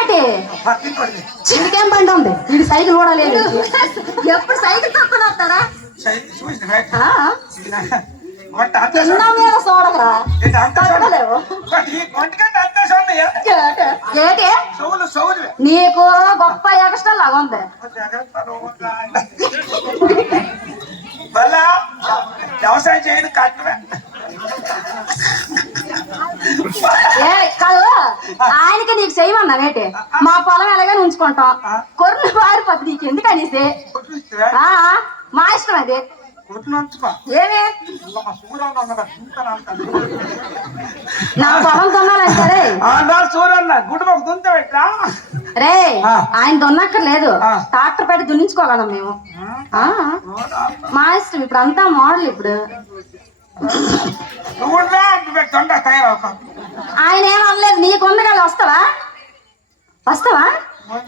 ఏంటి చిన్నకేం బండి ఉంది ఇది సైకిల్ కూడా లేదు ఎప్పుడు సైకిల్ తక్కువ వస్తారా కింద మీద చూడకరా నీకు గొప్ప ఎక్స్ట్రా లాగా ఉంది వ్యవసాయం చేయదు కష్టమే కాదు ఆయనకి నీకు చేయమన్నా వేటే మా పొలం ఎలాగైనా ఉంచుకుంటాం కొర్రెలు పారిపోద్ది నీకు ఎందుకు అనేసి మా ఇష్టం అది ఏమి నా పొలం దున్నాలంటారే చూడన్న గుడ్డు దుంత రే ఆయన దున్నక్కర్లేదు ట్రాక్టర్ పెట్టి దున్నించుకోగలం మేము మా ఇష్టం ఇప్పుడు అంతా మోడల్ ఇప్పుడు ఆయన ఏమనలేదు నీకుంది కదా వస్తావా వస్తావా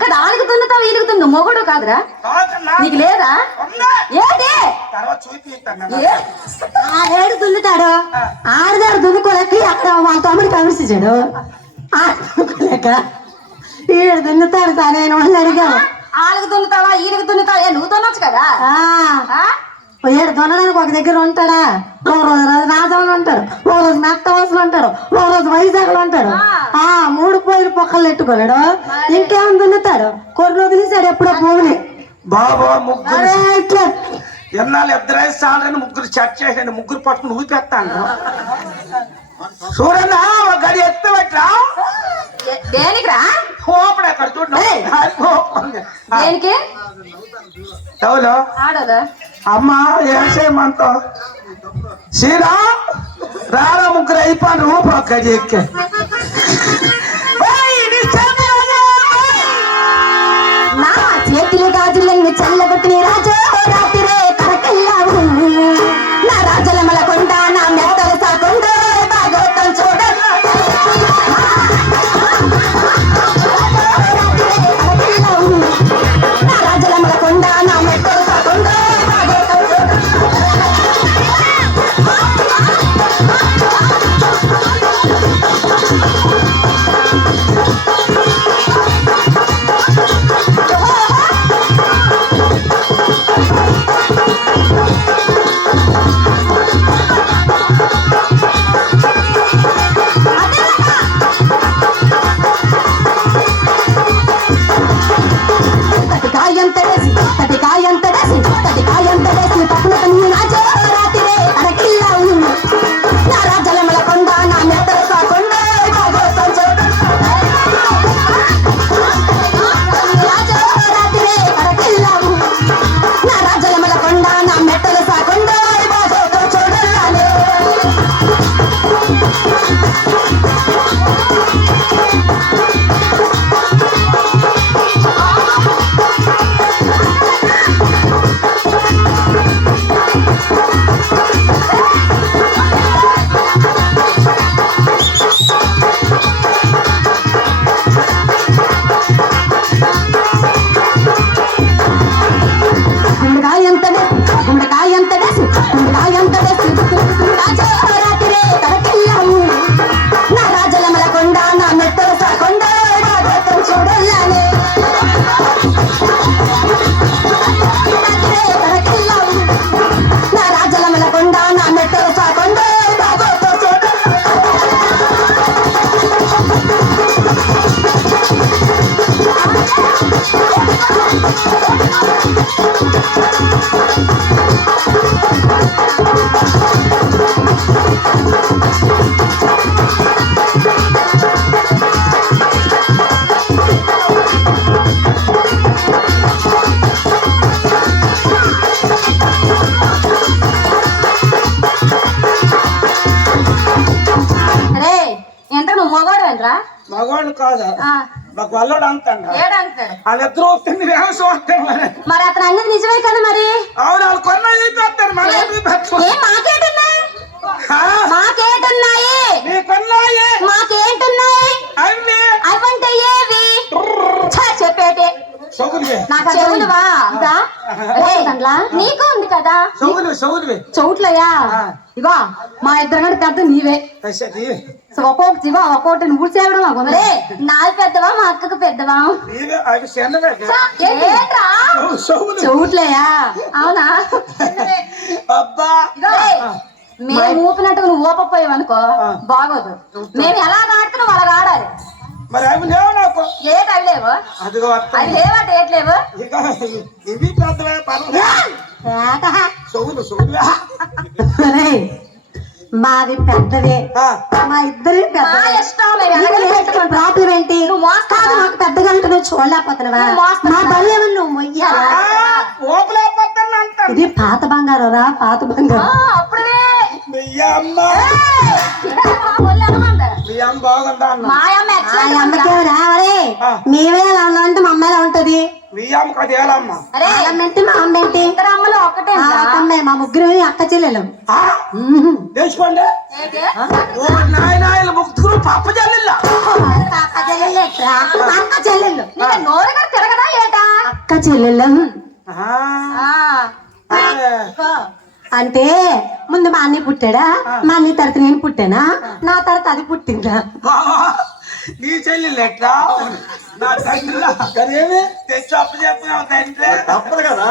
కదా ఆడికి దున్నుతావు ఈడుగుతుంది మొగుడు కాదురా నీకు లేదా ఏంటి ఏడు దున్నుతాడు ఆడదాడు దున్నుకోలేక అక్కడ వాళ్ళ తమ్ముడికి అవిసించాడు ఆడుకోలేక ఈడు దున్నుతాడు తానే వాళ్ళు అడిగావు ఆళ్ళకి దున్నుతావా ఈడికి దున్నుతావా నువ్వు దున్నొచ్చు కదా ఏడు దున్నడానికి ఒక దగ్గర ఉంటాడా ఓ రోజు రాజంలో ఉంటాడు ఓ రోజు మెత్తవలసలు ఉంటాడు ఓ రోజు వైజాగ్లో ఉంటాడు 3 పోయిలు పొక్కలు నెట్టుకోలేడు ఇంకేమని దున్నుతాడు కొన్ని వదిలేసాడు ఎప్పుడో భూమిని బాబా ముగ్గురు ఎన్నాళ్ళు ఇద్దరు సాలరని ముగ్గురు చర్చ చేసండి ముగ్గురు పట్టుకుని ఊపిస్తాను చూడన్నా ఒక గడి ఎత్తబెట్టరా దేనికిరా ఓపడ అక్కడ చూడండి దేనికి ఎవరు ఆడోలు అమ్మ ఏం చేయమంటావు శ్రీరా రారా ముగ్గురు అయిపోయి రూపా గడి ఎక్కే నా చేతులు గాజులన్నీ చల్లగొట్టిన రాజు రాత్రిరే కరకెళ్ళావు నా రాజలమల కొండ నా మెత్తలు సాకుండా భాగవతం చూడదు నా రాజలమల కొండ నా మెత్తలు సాకుండా భాగవతం చూడదు మగవాళ్ళు కాదు మాకు వల్లడు అంటాడు వాళ్ళిద్దరు వస్తుంది మరి అతను అన్నది నిజమే కదా మరి అవును వాళ్ళు కొన్న అయిపోతారు మాకేటున్నాయి నీకున్నాయి మాకేంటున్నాయి అవి అవంటే ఏవి చెప్పేటే సౌగులువే నాకు చెవులువా ఇదా దాంట్లో నీకు ఉంది కదా సౌగులువే చౌట్లయ్యా ఇగో మా ఇద్దరు కంటే పెద్ద నీవే అది ఒక్కొక్కటి ఇగో ఒక్కొక్కటి నువ్వు చేయడం మాకు నాది పెద్దవా మా అక్కకు పెద్దవా నీవే అవి చిన్నవే ఏంట్రా చౌట్లయ్యా అవునా అబ్బా మేము ఊపినట్టు నువ్వు ఊపపోయావు అనుకో బాగోదు మేము ఎలా ఆడుతున్నాం అలా ఆడాలి మరి అవి లేవు నాకు ఏటి అవి లేవు అదిగో అవి లేవట ఏటి లేవు ఇక ఇవి పెద్దవే పర్వాలేదు సౌగులువే మాది పెద్దదే మా ఇద్దరి ప్రాబ్లం ఏంటి కాదు మాకు పెద్దగా అంటే నువ్వు చూడలేకపోతున్నావా మా బలి ఏమన్నా నువ్వు మొయ్యాలా ఇది పాత బంగారం రా పాత బంగారం అప్పుడే మా అమ్మకే రావరే మేమే అలా ఉన్నామంటే మా అమ్మాయిలా ఉంటది మా అమ్మ ఏంటి అమ్మలో ఒకటే అమ్మే మా ముగ్గురు అక్క చెల్లెలు తెలుసుకోండి ముగ్గురు పాప చెల్లెళ్ళు అక్క చెల్లెళ్ళు నోరుగా తిరగదా ఏటా అక్క చెల్లెళ్ళు అంటే ముందు మా అన్నయ్య పుట్టాడా మా అన్నయ్య తర్వాత నేను పుట్టానా నా తర్వాత అది పుట్టిందా నీ చెల్లెళ్ళు ఎట్లా నా తండ్రి తెచ్చి అప్పు చెప్తున్నావు తండ్రి తప్పదు కదా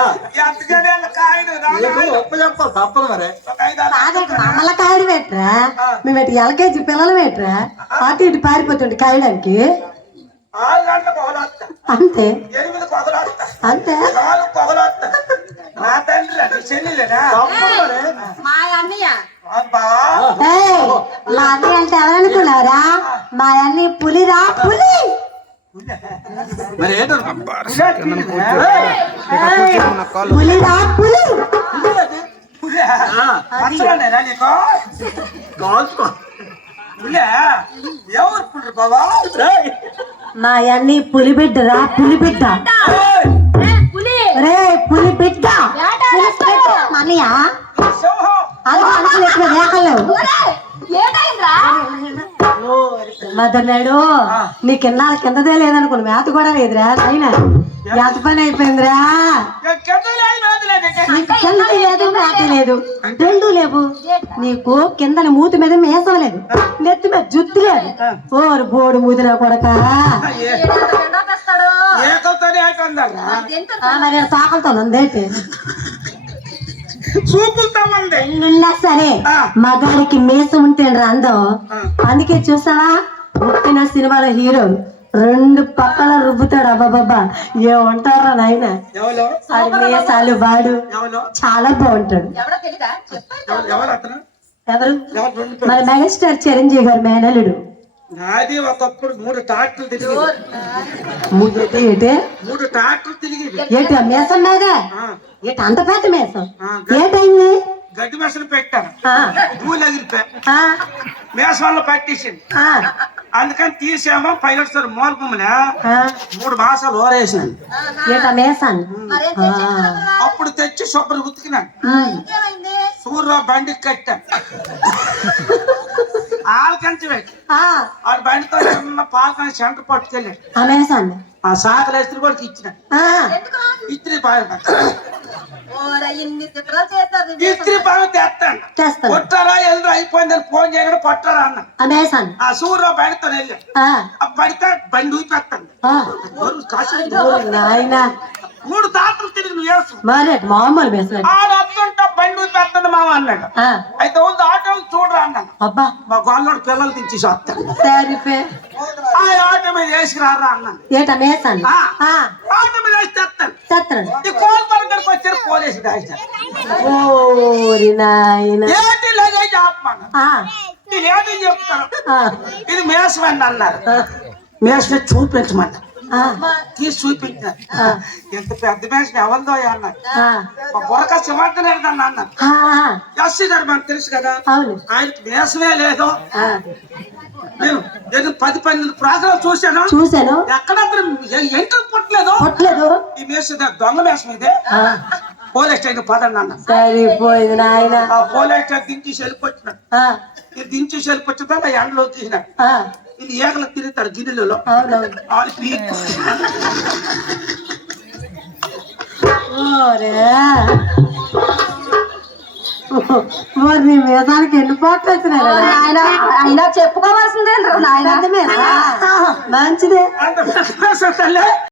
అప్పు చెప్తావు తప్పదు మరి మమ్మల్ని కాయడు పెట్టరా మేము ఎటు ఎల్కేజీ పిల్లలు పెట్టరా అటు ఇటు పారిపోతుండే కాయడానికి 6 గంటలకు పొగలొస్తా అంతే 8 పొగలొస్తా అంతే 4 పొగలొస్తా నా తండ్రి నీ చెల్లెలేనా మా అన్నయ్య మా అన్నయ్య అంటే ఎవరనుకున్నారా మా అన్నయ్య పులిరా పులి పులిరా పులి ఎవరు బాబా మా అన్ని పులి బిడ్డరా పులి బిడ్డ రే పులి బిడ్డ అన్నయ్య అది మనసులు ఎక్కువ రేఖలేవు మదన్నాడు నీ కిన్నాళ్ళ కిందదే లేదనుకోండి మేత కూడా లేదురా అయినా ఎంత పని అయిపోయిందిరా నీకు కింద లేదు మేత లేదు రెండు లేవు నీకు కింద మూతి మీద మేసం లేదు నెత్తి మీద జుత్తు లేదు ఓరు బోడు ముదిరా కొడక మరి తాకలతో ఉందేంటి చూపుతా సరే మగాడికి మేసం ఉంటే అందం అందుకే చూసావా ఉప్పిన సినిమాలో హీరో 2 పక్కల రుబ్బుతాడు అబ్బాబ్బా ఏమంటారా నాయన మేసాలు వాడు చాలా బాగుంటాడు ఎవరు మన మెగాస్టార్ చిరంజీవి గారు మేనల్లుడు నాది ఒకప్పుడు 3 ట్రాక్టర్లు తిరిగి 3 ట్రాక్టర్లు తిరిగి ఏంటి మేసం మీద ఏంటి అంత పెద్ద మేసం ఏంటైంది గడ్డి మేసలు పెట్టాను ధూళి ఎగిరిపోయా మేసాల్లో పట్టేసింది అందుకని తీసామో పైలట్ సార్ మోల్పమున 3 మాసాలు ఓరేసినాను ఏంటా మేసాన్ని అప్పుడు తెచ్చి శుభ్రం ఉతికినాను సూర్య బండికి కట్టాను ఆలకంచి పెట్టి ఆడు బండితో పాలకాయ సెంటర్ పట్టుకెళ్ళాడు ఆ మేసాన్ని ఆ సాకలు ఎస్త్రి కూడా ఇచ్చిన ఇస్త్రీ ఇస్త్రీ పాము తెస్తాను కొట్టారా ఎల్లు అయిపోయిందని ఫోన్ చేయడం పట్టారా అన్న ఆ సూర్య బండితో వెళ్ళా ఆ పడితే బండి ఊపిస్తాను 3 తాతలు తిరిగి నువ్వు వేసు మరి మామూలు మేసం ఆడొస్తుంటా బండి ఊపిస్తాను మామ అన్నాడు అయితే ఉంది ఆటో చూడరా అన్నాను అబ్బా మా గోళ్ళోడు పిల్లలు దించేసి వస్తాను ఆ ఆటో మీద వేసుకురారా అన్నాను ఏటా మేసాన్ని ఆటో మీద వేసి తెస్తాను తెస్తాడు కోల్ పరగడికి వచ్చారు పోలీసు దాచారు ఏంటి లగేజ్ ఆపమన్నా ఏంటి చెప్తారు ఇది మేసమండి అన్నారు మేసమే చూపించమన్నా తీసి చూపించారు ఎంత పెద్ద మేసం ఎవరిదో అన్నారు బొరక శివార్తనేది అన్నారు ఎస్సీ గారు మనకు తెలుసు కదా ఆయనకి మేసమే లేదు నేను 10-12 ప్రోగ్రామ్ చూశాను ఎక్కడ ఎంట్రీ పుట్టలేదు ఈ మేసం దొంగ మేసం ఇదే పోలీస్ స్టేషన్ పదండి అన్న సరిపోయింది నాయన పోలీస్ స్టేషన్ దించేసి వెళ్ళిపోతున్నాడు ఇది దించేసి వెళ్ళిపోతుందా ఎండలో తీసినాడు ఇది ఏకలు తిరుగుతాడు గిన్నెలలో ఓరే మరి నీ మీదానికి ఎన్ని పాటలు వచ్చినాయి ఆయన అయినా చెప్పుకోవాల్సిందే నాయన మంచిదే అంత